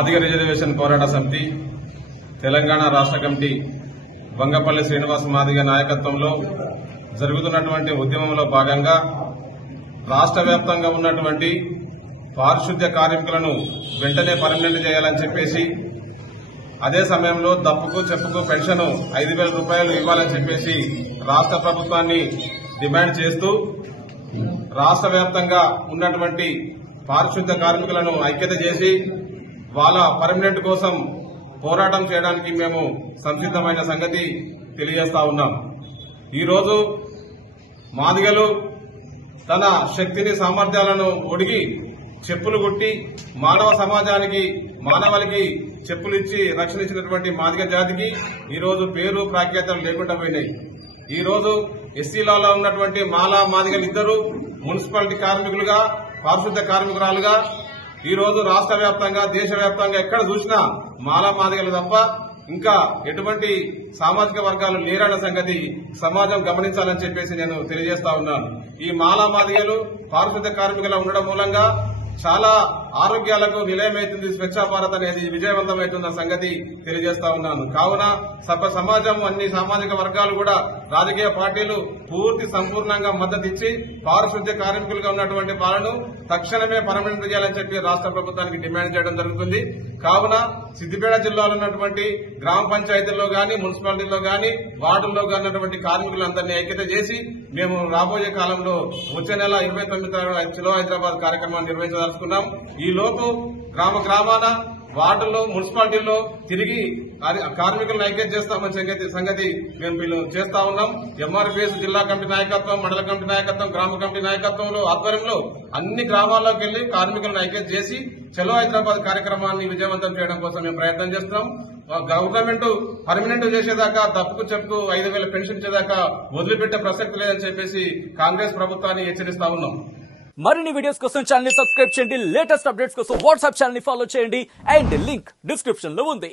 Madiga reservation పోరాట సమితి తెలంగాణ రాష్ట్ర కమిటీ వంగపల్లి శ్రీనివాస్ మాదిగ నాయకత్వంలో జరుగుతున్నటువంటి ఉద్యమంలో భాగంగా రాష్ట్ర వ్యాప్తంగా ఉన్నటువంటి పారిశుద్ధ్య కార్మికులను వెంటనే పర్మనెంట్ చేయాలని చెప్పేసి అదే సమయంలో దప్పుకు చెప్పుకు పెన్షన్ 5,000 రూపాయలు ఇవ్వాలని చెప్పేసి రాష్ట్ర ప్రభుత్వాన్ని డిమాండ్ చేస్తూ రాష్ట్ర వ్యాప్తంగా ఉన్నటువంటి పారిశుద్ధ్య కార్మికులను ఐక్యత చేసి వాళ్ళ పర్మనెంట్ కోసం పోరాటం చేయడానికి మేము సంసిద్దమైన సంగతి తెలియజేస్తా ఉన్నాం. ఈరోజు మాదిగలు తన శక్తిని సామర్థ్యాలను ఒడిగి చెప్పులు కుట్టి మానవ సమాజానికి మానవాళికి చెప్పులిచ్చి రక్షణ ఇచ్చినటువంటి మాదిగ జాతికి ఈరోజు పేరు ప్రాఖ్యాతలు లేకుండా పోయినాయి. ఈరోజు ఎస్సీలలో ఉన్నటువంటి మాలా మాదిగలు ఇద్దరు మున్సిపాలిటీ కార్మికులుగా పారిశుద్ధ్య కార్మికురాలుగా ఈరోజు రాష్ట్ర వ్యాప్తంగా దేశవ్యాప్తంగా ఎక్కడ చూసినా మాలా మాదిగలు తప్ప ఇంకా ఎటువంటి సామాజిక వర్గాలు లేరన్న సంగతి సమాజం గమనించాలని చెప్పేసి నేను తెలియజేస్తా ఉన్నాను. ఈ మాలా మాదిగలు పారిశుద్ధ్య కార్మికులు ఉండడం మూలంగా చాలా ఆరోగ్యాలకు నిలయమైతుంది. స్వచ్ఛ భారత్ అనేది విజయవంతమవుతున్న సంగతి తెలియజేస్తా ఉన్నాను. కావున సమాజం అన్ని సామాజిక వర్గాలు కూడా రాజకీయ పార్టీలు పూర్తి సంపూర్ణంగా మద్దతు ఇచ్చి పారిశుద్ధ్య కార్మికులుగా ఉన్నటువంటి వాళ్ళను తక్షణమే పర్మనెంట్ చేయాలని చెప్పి రాష్ట్ర ప్రభుత్వానికి డిమాండ్ చేయడం జరుగుతుంది. కావున సిద్దిపేట జిల్లాలో ఉన్నటువంటి గ్రామ పంచాయతీల్లో గాని మున్సిపాలిటీల్లో గాని వార్డుల్లో ఉన్నటువంటి కార్మికులందరినీ ఐక్యత చేసి మేము రాబోయే కాలంలో వచ్చే నెల 29 చలో హైదరాబాద్ కార్యక్రమాన్ని నిర్వహించదలుచుకున్నాం. ఈ లోపు గ్రామాన వార్డుల్లో మున్సిపాలిటీల్లో తిరిగి కార్మికులను ఐక్యత చేస్తామని సంగతి మేము చేస్తా ఉన్నాం. ఎంఆర్పీఎస్ జిల్లా కమిటీ నాయకత్వం, మండల కమిటీ నాయకత్వం, గ్రామ కమిటీ నాయకత్వంలో ఆధ్వర్యంలో అన్ని గ్రామాల్లోకి వెళ్లి కార్మికులను ఐక్యత చేసి చలో హైదరాబాద్ కార్యక్రమాన్ని విజయవంతం చేయడం కోసం మేము ప్రయత్నం చేస్తున్నాం. గవర్నమెంట్ పర్మనెంట్ చేసేదాకా తప్పుకు చెప్పుకు 5,000 పెన్షన్ ఇచ్చేదాకా వదిలిపెట్టే ప్రసక్తి లేదని చెప్పేసి కాంగ్రెస్ ప్రభుత్వాన్ని హెచ్చరిస్తా ఉన్నాం. మరిన్ని వీడియోస్ కోసం ఛానల్ ని సబ్స్క్రైబ్ చేయండి. లేటెస్ట్ అప్డేట్స్ కోసం వాట్సాప్ ఛానల్ ని ఫాలో చేయండి. అండ్ లింక్ డిస్క్రిప్షన్ లో ఉంది.